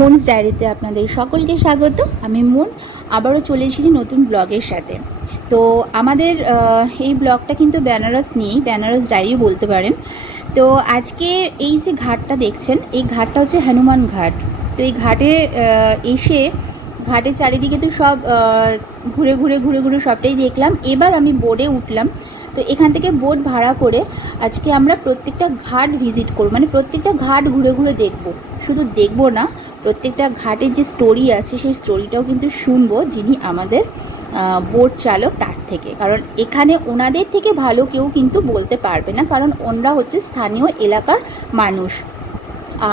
মনস ডায়েরিতে আপনাদের সকলকে স্বাগত। আমি মন আবারও চলে এসেছি নতুন ব্লগের সাথে। তো আমাদের এই ব্লগটা কিন্তু বেনারস নিয়েই, বেনারস ডায়েরি বলতে পারেন। তো আজকে এই যে ঘাটটা দেখছেন, এই ঘাটটা হচ্ছে হনুমান ঘাট। তো এই ঘাটে এসে ঘাটের চারিদিকে তো সব ঘুরে ঘুরে ঘুরে ঘুরে সবটাই দেখলাম। এবার আমি বোটে উঠলাম। তো এখান থেকে বোট ভাড়া করে আজকে আমরা প্রত্যেকটা ঘাট ভিজিট করব, মানে প্রত্যেকটা ঘাট ঘুরে ঘুরে দেখব। শুধু দেখব না, প্রত্যেকটা ঘাটের যে স্টোরি আছে সেই স্টোরিটাও কিন্তু শুনবো যিনি আমাদের বোট চালক তার থেকে। কারণ এখানে ওনাদের থেকে ভালো কেউ কিন্তু বলতে পারবে না, কারণ ওনারা হচ্ছে স্থানীয় এলাকার মানুষ।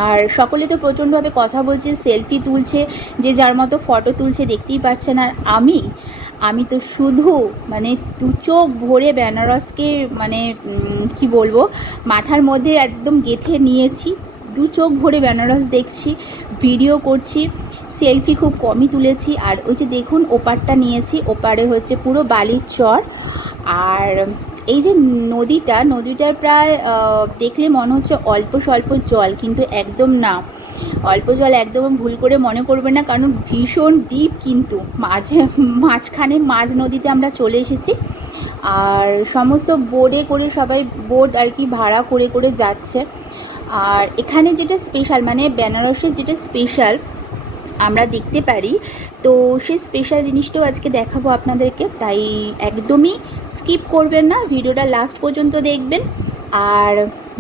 আর সকলে তো প্রচণ্ডভাবে কথা বলছে, সেলফি তুলছে, যে যার মতো ফটো তুলছে, দেখতেই পাচ্ছেন। আর আমি তো শুধু মানে দু চোখ ভরে বেনারসকে মানে কি বলবো, মাথার মধ্যে একদম গেঁথে নিয়েছি। দু চোখ ভরে বেনারস দেখছি, ভিডিও করছি, সেলফি খুব কমই তুলেছি। আর ওই যে দেখুন ওপারটা নিয়েছি, ওপারে হচ্ছে পুরো বালির চর। আর এই যে নদীটার প্রায় দেখলে মনে হচ্ছে অল্প স্বল্প জল, কিন্তু একদম না, অল্প জল একদম ভুল করে মনে করবে না, কারণ ভীষণ ডিপ। কিন্তু মাঝখানে মাঝ নদীতে আমরা চলে এসেছি। আর সমস্ত বোটে করে সবাই বোট আর কি ভাড়া করে করে যাচ্ছে। আর এখানে যেটা স্পেশাল, মানে বেনারসের যেটা স্পেশাল আমরা দেখতে পারি, তো সেই স্পেশাল জিনিসটাও আজকে দেখাবো আপনাদেরকে। তাই একদমই স্কিপ করবেন না, ভিডিওটা লাস্ট পর্যন্ত দেখবেন। আর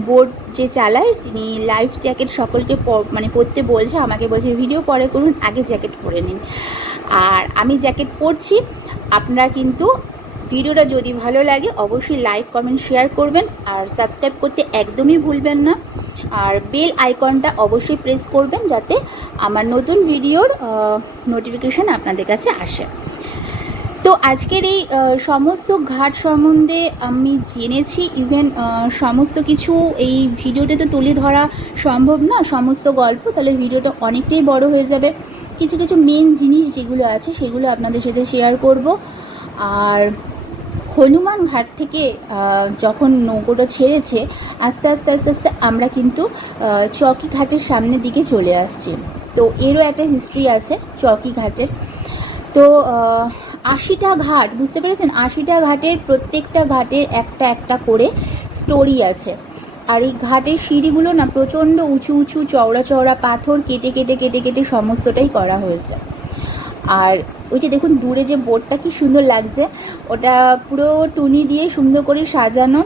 বোট যে চালায় তিনি লাইফ জ্যাকেট সকলকে মানে পরতে বলছে, আমাকে বলছে ভিডিও পরে করুন, আগে জ্যাকেট পরে নিন। আর আমি জ্যাকেট পরছি। আপনারা কিন্তু ভিডিওটা যদি ভালো লাগে অবশ্যই লাইক কমেন্ট শেয়ার করবেন, আর সাবস্ক্রাইব করতে একদমই ভুলবেন না। আর বেল আইকনটা অবশ্যই প্রেস করবেন যাতে আমার নতুন ভিডিওর নোটিফিকেশান আপনাদের কাছে আসে। তো আজকের এই সমস্ত ঘাট সম্বন্ধে আমি জেনেছি। ইভেন সমস্ত কিছু এই ভিডিওতে তো তুলে ধরা সম্ভব না, সমস্ত গল্প, তাহলে ভিডিওটা অনেকটাই বড় হয়ে যাবে। কিছু কিছু মেন জিনিস যেগুলো আছে সেগুলো আপনাদের সাথে শেয়ার করব। আর হনুমান ঘাট থেকে যখন নৌকোটা ছেড়েছে, আস্তে আস্তে আস্তে আস্তে আমরা কিন্তু চৌকি ঘাটের সামনের দিকে চলে আসছি। তো এরও একটা হিস্ট্রি আছে চৌকি ঘাটের। তো ৮০টা ঘাট, বুঝতে পেরেছেন, ৮০টা ঘাটের প্রত্যেকটা ঘাটের একটা একটা করে স্টোরি আছে। আর এই ঘাটের সিঁড়িগুলো না প্রচণ্ড উঁচু উঁচু, চওড়া চওড়া, পাথর কেটে কেটে কেটে কেটে সমস্তটাই করা হয়েছে। আর ওই যে দেখুন দূরে যে বোটটা কি সুন্দর লাগছে, ওটা পুরো টুনি দিয়ে সুন্দর করে সাজানো,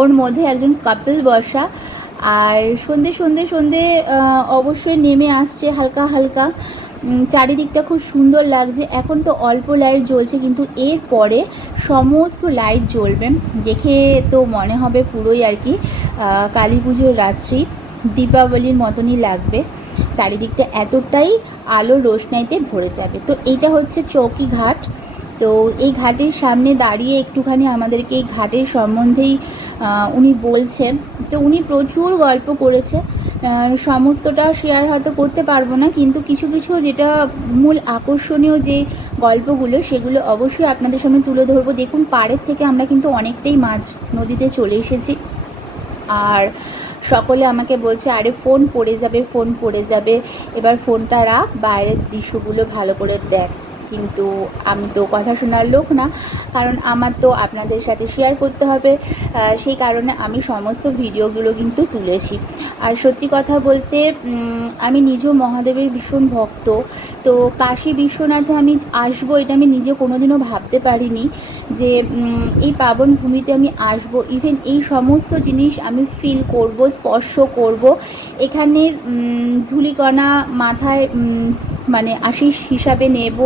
ওর মধ্যে একজন কাপল বসা। আর সন্ধে সন্ধে সন্ধে অবশ্যই নেমে আসছে হালকা হালকা, চারিদিকটা খুব সুন্দর লাগছে। এখন তো অল্প লাইট জ্বলছে, কিন্তু এর পরে সমস্ত লাইট জ্বলবে, দেখে তো মনে হবে পুরোই আর কি কালী পুজোর রাত্রি, দীপাবলির মতনই লাগবে। চারিদিকটা এতটাই আলো রোশনাইতে ভরে যাবে। তো এইটা হচ্ছে চৌকি ঘাট। তো এই ঘাটের সামনে দাঁড়িয়ে একটুখানি আমাদেরকে এই ঘাটের সম্বন্ধেই উনি বলছেন। তো উনি প্রচুর গল্প করেছে, সমস্তটা শেয়ার হয়তো করতে পারবো না, কিন্তু কিছু কিছু যেটা মূল আকর্ষণীয় যে গল্পগুলো সেগুলো অবশ্যই আপনাদের সামনে তুলে ধরবো। দেখুন পাড়ের থেকে আমরা কিন্তু অনেকটাই মাঝ নদীতে চলে এসেছি। আর সকলে আমাকে বলছে আরে ফোন পড়ে যাবে, ফোন পড়ে যাবে, এবার ফোনটা রাখ, বাইরের দৃশ্যগুলো ভালো করে দেখ। কিন্তু আমি তো কথা শোনার লোক না, কারণ আমার তো আপনাদের সাথে শেয়ার করতে হবে। সেই কারণে আমি সমস্ত ভিডিওগুলো কিন্তু তুলেছি। আর সত্যি কথা বলতে আমি নিজেও মহাদেবের ভীষণ ভক্ত। তো কাশী বিশ্বনাথে আমি আসবো এটা আমি নিজে কোনোদিনও ভাবতে পারিনি, যে এই পাবন ভূমিতে আমি আসব। ইভেন এই সমস্ত জিনিস আমি ফিল করব, স্পর্শ করব। এখানের ধূলিকণা মাথায় মানে আশিস হিসাবে নেব।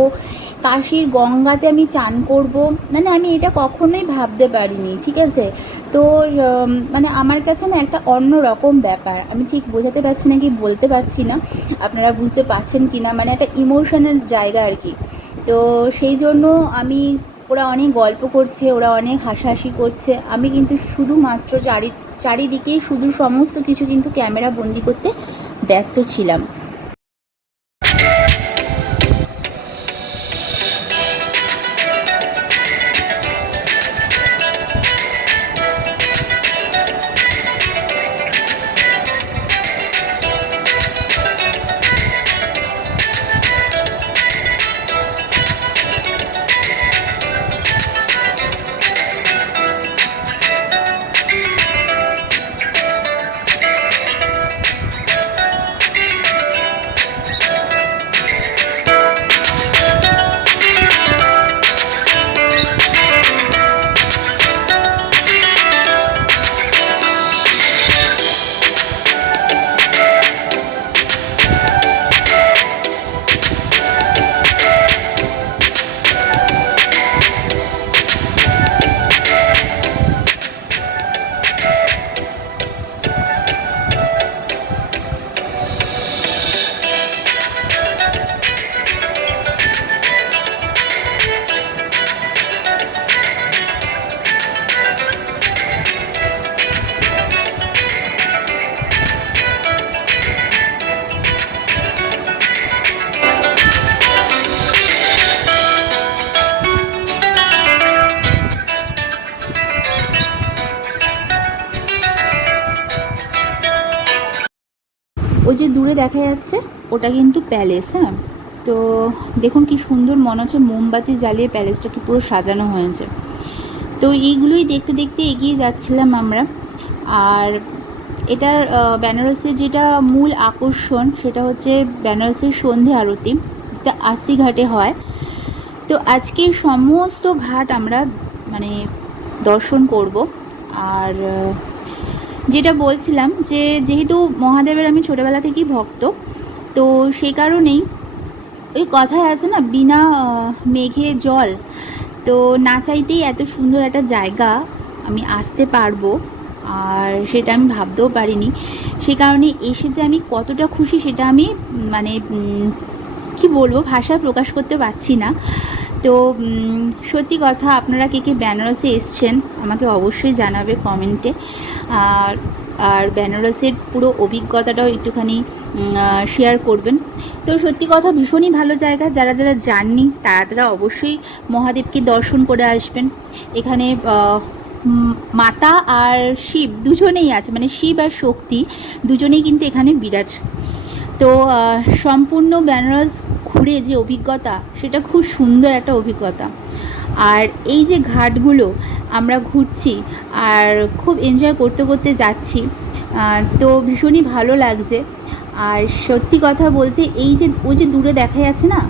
কাশীর গঙ্গাতে আমি চান করব, মানে আমি এটা কখনোই ভাবতে পারিনি, ঠিক আছে। তো মানে আমার কাছে না একটা অন্য রকম ব্যাপার, আমি ঠিক বোঝাতে পারছি না, কি বলতে পারছি না, আপনারা বুঝতে পারছেন কি না, মানে একটা ইমোশনাল জায়গা আর কি। তো সেই জন্য আমি, ওরা অনেক গল্প করছে, ওরা অনেক হাসাহাসি করছে, আমি কিন্তু শুধুমাত্র চারিদিকেই শুধু সমস্ত কিছু কিন্তু ক্যামেরা বন্দি করতে ব্যস্ত ছিলাম। দেখা যাচ্ছে ওটা কিন্তু প্যালেস। হ্যাঁ, তো দেখুন কি সুন্দর, মনে হচ্ছে মোমবাতি জ্বালিয়ে প্যালেসটাকে পুরো সাজানো হয়েছে। তো এইগুলোই দেখতে দেখতে এগিয়ে যাচ্ছিলাম আমরা। আর এটার বেনারসের যেটা মূল আকর্ষণ সেটা হচ্ছে বেনারসের সন্ধে আরতি, এটা ৮০ ঘাটে হয়। তো আজকে সমস্ত ঘাট আমরা মানে দর্শন করব। আর যেটা বলছিলাম যে যেহেতু মহাদেবের আমি ছোটোবেলা থেকেই ভক্ত, তো সেই কারণেই ওই কথায় আছে না, বিনা মেঘে জল, তো না চাইতেই এত সুন্দর একটা জায়গা আমি আসতে পারবো, আর সেটা আমি ভাবতেও পারিনি। সে কারণে এসে যে আমি কতটা খুশি সেটা আমি মানে কি বলবো, ভাষায় প্রকাশ করতে পারছি না। তো সত্যি কথা, আপনারা কে কে বেনারসে এসছেন আমাকে অবশ্যই জানাবে কমেন্টে। আর আর বেনারসের পুরো অভিজ্ঞতাটাও একটুখানি শেয়ার করবেন। তো সত্যি কথা ভীষণই ভালো জায়গা, যারা যারা যাননি তারা অবশ্যই মহাদেবকে দর্শন করে আসবেন। এখানে মাতা আর শিব দুজনেই আছে, মানে শিব আর শক্তি দুজনেই কিন্তু এখানে বিরাজ। তো সম্পূর্ণ বেনারস ঘুরে যে অভিজ্ঞতা, সেটা খুব সুন্দর একটা অভিজ্ঞতা। আর এই যে ঘাটগুলো আমরা ঘুরছি আর খুব এনজয় করতে করতে যাচ্ছি, তো ভীষণই ভালো লাগছে। আর সত্যি কথা বলতে এই যে ওই যে দূরে দেখা যাচ্ছে না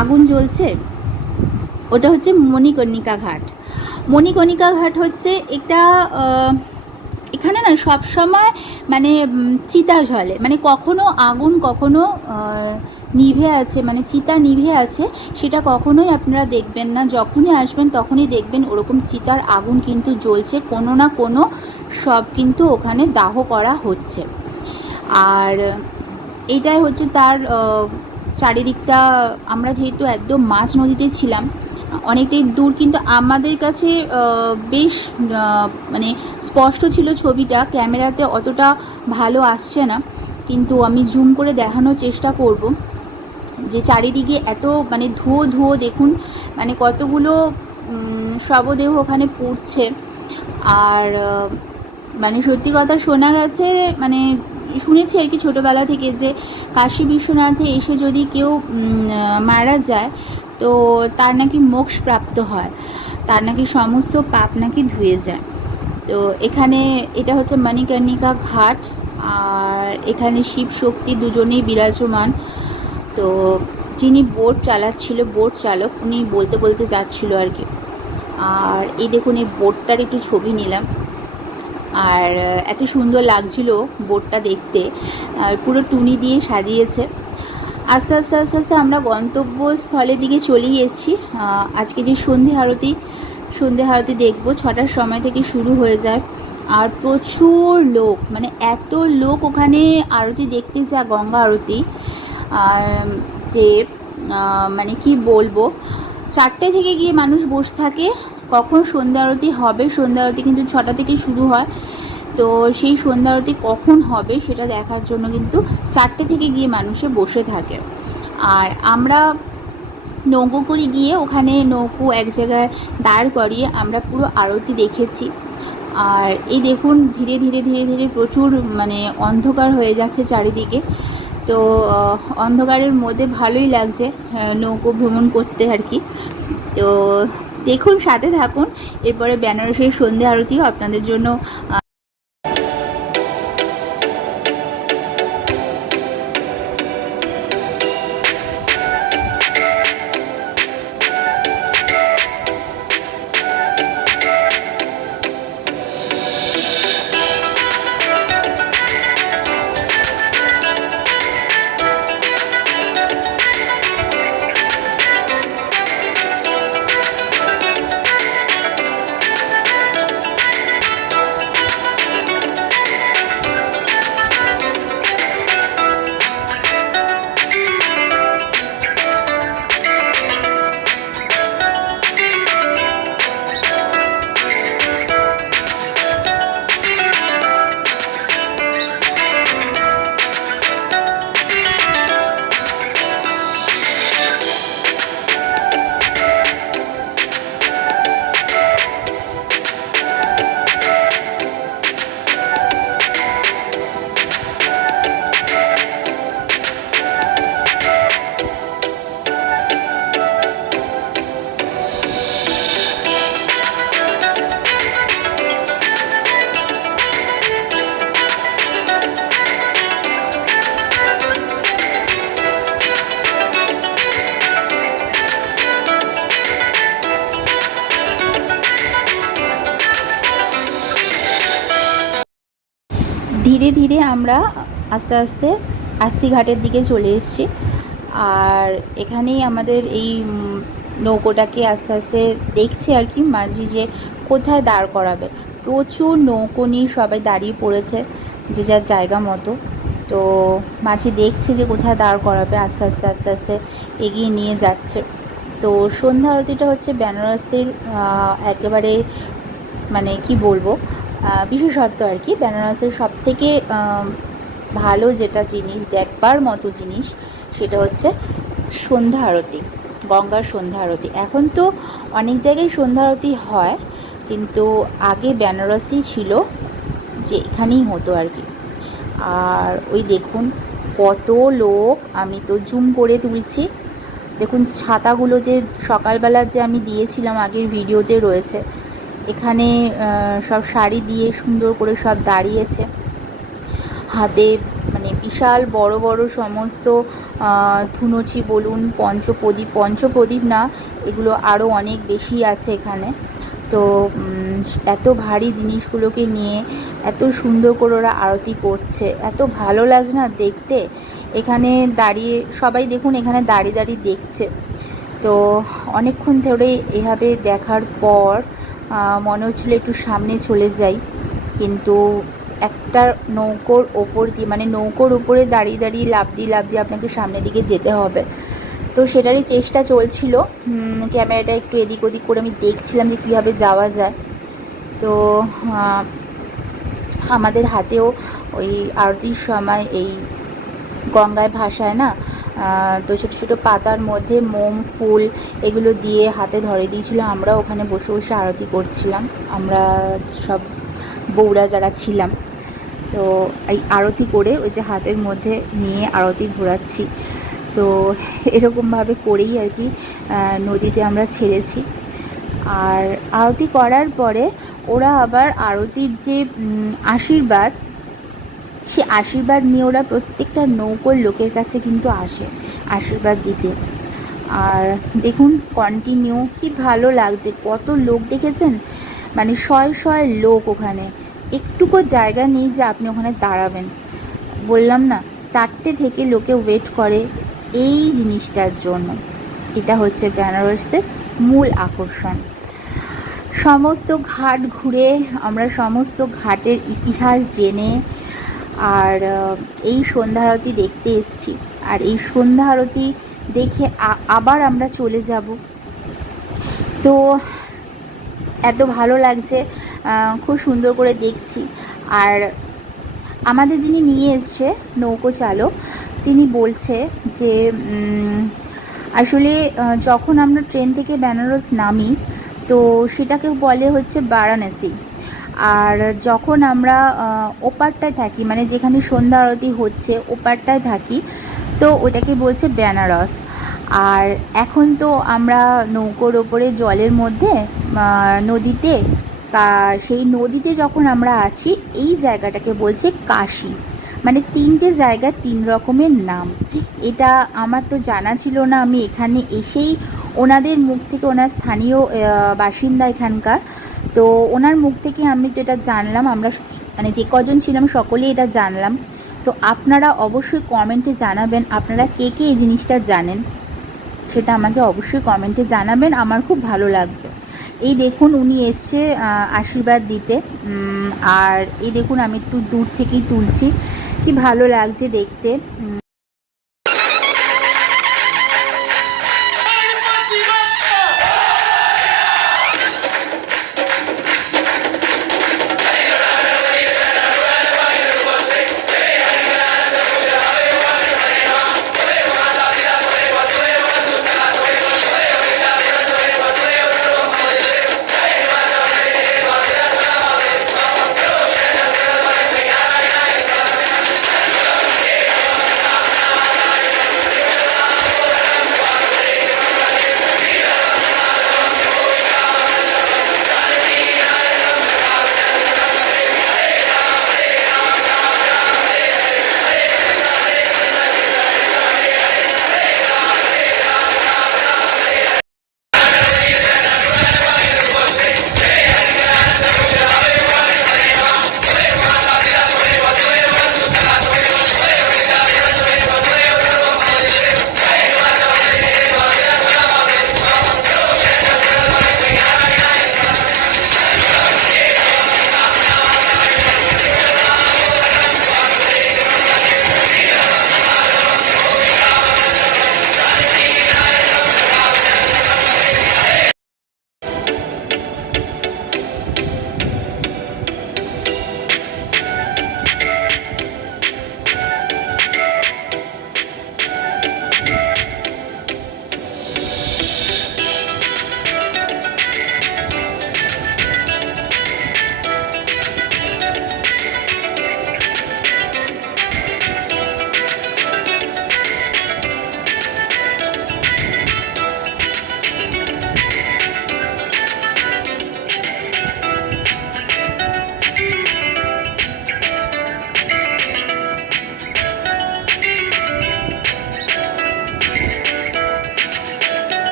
আগুন জ্বলছে, ওটা হচ্ছে মণিকর্ণিকা ঘাট। মণিকর্ণিকা ঘাট হচ্ছে একটা এখানে না সবসময় মানে চিতা জ্বলে, মানে কখনো আগুন কখনো নিভে আছে, মানে চিতা নিভে আছে, সেটা কখনোই আপনারা দেখবেন না। যখনই আসবেন তখনই দেখবেন ওরকম চিতার আগুন কিন্তু জ্বলছে, কোনো না কোনো সব কিন্তু ওখানে দাহ করা হচ্ছে। আর এটাই হচ্ছে তার চারিদিকটা। আমরা যেহেতু একদম মাঝ নদীতে ছিলাম, অনেকটাই দূর, কিন্তু আমাদের কাছে বেশ মানে স্পষ্ট ছিল ছবিটা, ক্যামেরাতে অতটা ভালো আসছে না, কিন্তু আমি জুম করে দেখানোর চেষ্টা করব যে চারিদিকে এত মানে ধুয়ো ধুয়ো, দেখুন মানে কতগুলো শবদেহ ওখানে পড়ছে। আর মানে সত্যি কথা শোনা গেছে, মানে শুনেছি আর কি ছোটোবেলা থেকে, যে কাশী বিশ্বনাথে এসে যদি কেউ মারা যায় তো তার নাকি মোক্ষ প্রাপ্ত হয়, তার নাকি সমস্ত পাপ নাকি ধুয়ে যায়। তো এখানে এটা হচ্ছে মণিকর্ণিকা ঘাট, আর এখানে শিব শক্তি দুজনেই বিরাজমান। তো যিনি বোট চালাচ্ছিল, বোট চালক, উনি বলতে বলতে যাচ্ছিল আর কি। আর এই দেখুন এই বোটটার একটু ছবি নিলাম, আর এত সুন্দর লাগছিল বোটটা দেখতে, আর পুরো টুনি দিয়ে সাজিয়েছে। আস্তে আস্তে আস্তে আস্তে আমরা গন্তব্যস্থলের দিকে চলেই এসেছি। আজকে যে সন্ধে আরতি দেখবো 6টার সময় থেকে শুরু হয়ে যায়। আর প্রচুর লোক, মানে এত লোক ওখানে আরতি দেখতে যায়, গঙ্গা আরতি, যে মানে কি বলবো, 4টে থেকে গিয়ে মানুষ বসে থাকে কখন সন্ধ্যা আরতি হবে। সন্ধ্যা আরতি কিন্তু 6টা থেকে শুরু হয়, তো সেই সন্ধ্যা আরতি কখন হবে সেটা দেখার জন্য কিন্তু 4টে থেকে গিয়ে মানুষে বসে থাকে। আর আমরা নৌকো করে গিয়ে ওখানে নৌকো এক জায়গায় দাঁড় করিয়ে আমরা পুরো আরতি দেখেছি। আর এই দেখুন ধীরে ধীরে ধীরে ধীরে প্রচুর মানে অন্ধকার হয়ে যাচ্ছে চারিদিকে। তো অন্ধকারের মধ্যে ভালোই লাগছে নৌকো ভ্রমণ করতে আর কি। তো দেখুন, সাথে থাকুন, এরপরে বেনারসের সন্ধ্যা আরতিও আপনাদের জন্য আমরা আস্তে আস্তে আস্তি ঘাটের দিকে চলে এসেছি। আর এখানেই আমাদের এই নৌকোটাকে আস্তে আস্তে দেখছি আর কি মাঝি যে কোথায় দাঁড় করাবে। প্রচুর নৌকো নিয়ে সবাই দাঁড়িয়ে পড়েছে যে যার জায়গা মতো। তো মাঝি দেখছে যে কোথায় দাঁড় করাবে, আস্তে আস্তে আস্তে আস্তে এগিয়ে নিয়ে যাচ্ছে। তো সন্ধ্যা আরতিটা হচ্ছে বেনারসের একেবারে মানে কি বলবো বিশেষত্ব আর কি। বেনারসের সবথেকে ভালো যেটা জিনিস, দেখবার মতো জিনিস, সেটা হচ্ছে সন্ধ্যা আরতি, গঙ্গার সন্ধ্যা আরতি। এখন তো অনেক জায়গায় সন্ধ্যা আরতি হয়, কিন্তু আগে বেনারসই ছিল যে এখানেই হতো আর কি। আর ওই দেখুন কত লোক, আমি তো জুম করে তুলছি। দেখুন ছাতাগুলো যে সকালবেলা যে আমি দিয়েছিলাম আগের ভিডিওতে রয়েছে, এখানে সব শাড়ি দিয়ে সুন্দর করে সব দাঁড়িয়েছে, হাতে মানে বিশাল বড় বড় সমস্ত ধুনুচি বলুন, পঞ্চপ্রদীপ না, এগুলো আরও অনেক বেশি আছে এখানে। তো এত ভারী জিনিসগুলোকে নিয়ে এত সুন্দর করে ওরা আরতি করছে, এত ভালো লাগছে না দেখতে। এখানে দাঁড়িয়ে সবাই দেখুন এখানে দাঁড়িয়ে দাঁড়িয়ে দেখছে। তো অনেকক্ষণ ধরে এভাবে দেখার পর মনে হচ্ছিল একটু সামনে চলে যাই, কিন্তু একটা নৌকোর ওপর দিয়ে মানে নৌকোর উপরে দাঁড়িয়ে দাঁড়িয়ে লাফ দিয়ে আপনাকে সামনের দিকে যেতে হবে। তো সেটারই চেষ্টা চলছিল, ক্যামেরাটা একটু এদিক ওদিক করে আমি দেখছিলাম যে কীভাবে যাওয়া যায়। তো আমাদের হাতেও ওই আরতির সময় এই গঙ্গায় ভাসায় না, তো ছোটো ছোটো পাতার মধ্যে মোম ফুল এগুলো দিয়ে হাতে ধরে দিয়েছিল। আমরা ওখানে বসে বসে আরতি করছিলাম, আমরা সব বউরা যারা ছিলাম। তো এই আরতি করে ওই যে হাতের মধ্যে নিয়ে আরতি ঘোরাচ্ছি। তো এরকমভাবে করেই আর কি নদীতে আমরা ছেড়েছি। আর আরতি করার পরে ওরা আবার আরতির যে আশীর্বাদ, সে আশীর্বাদ নিয়ে ওরা প্রত্যেকটা নৌকোর লোকের কাছে কিন্তু আসে আশীর্বাদ দিতে। আর দেখুন কন্টিনিউ কি ভালো লাগছে, কত লোক দেখেছেন, মানে শয়ে শয়ে লোক ওখানে, একটুকু জায়গা নেই যে আপনি ওখানে দাঁড়াবেন। বললাম না 4টে থেকে লোকে ওয়েট করে এই জিনিসটার জন্য। এটা হচ্ছে বেনারসের মূল আকর্ষণ। সমস্ত ঘাট ঘুরে আমরা সমস্ত ঘাটের ইতিহাস জেনে আর এই সন্ধ্যা আরতি দেখতে এসেছি। আর এই সন্ধ্যা আরতি দেখে আবার আমরা চলে যাব। তো এত ভালো লাগছে, খুব সুন্দর করে দেখছি। আর আমাদের যিনি নিয়ে এসছে নৌকো চালক, তিনি বলছে যে আসলে যখন আমরা ট্রেন থেকে বেনারস নামি তো সেটাকে বলে হচ্ছে বারাণসী। আর যখন আমরা ওপারটায় থাকি মানে যেখানে সন্ধ্যা আরতি হচ্ছে ওপারটায় থাকি, তো ওটাকে বলছে বেনারস। আর এখন তো আমরা নৌকোর ওপরে জলের মধ্যে নদীতে, সেই নদীতে যখন আমরা আছি এই জায়গাটাকে বলছে কাশী। মানে 3টে জায়গা 3 রকমের নাম। এটা আমার তো জানা ছিল না, আমি এখানে এসেই ওনাদের মুখ থেকে, ওনার স্থানীয় বাসিন্দা এখানকার, তো ওনার মুখ থেকে আমি তো এটা জানলাম। আমরা মানে যে কজন ছিলাম সকলেই এটা জানলাম। তো আপনারা অবশ্যই কমেন্টে জানাবেন আপনারা কে কে এই জিনিসটা জানেন, সেটা আমাকে অবশ্যই কমেন্টে জানাবেন, আমার খুব ভালো লাগবে। এই দেখুন উনি এসছে আশীর্বাদ দিতে। আর এই দেখুন আমি একটু দূর থেকেই তুলছি, কি ভালো লাগছে দেখতে।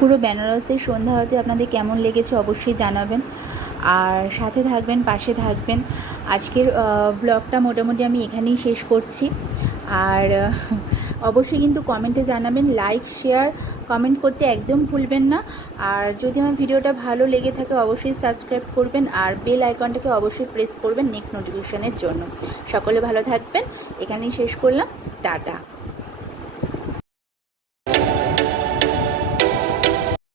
পুরো বেনারসের সন্ধ্যা আরতি আপনাদের কেমন লেগেছে অবশ্যই জানাবেন, আর সাথে থাকবেন, পাশে থাকবেন। আজকের ব্লগটা মোটামুটি আমি এখানেই শেষ করছি। আর অবশ্যই কিন্তু কমেন্টে জানাবেন, লাইক শেয়ার কমেন্ট করতে একদম ভুলবেন না। আর যদি আমার ভিডিওটা ভালো লেগে থাকে অবশ্যই সাবস্ক্রাইব করবেন, আর বেল আইকনটাকে অবশ্যই প্রেস করবেন নেক্সট নোটিফিকেশনের জন্য। সকলে ভালো থাকবেন, এখানেই শেষ করলাম, টাটা।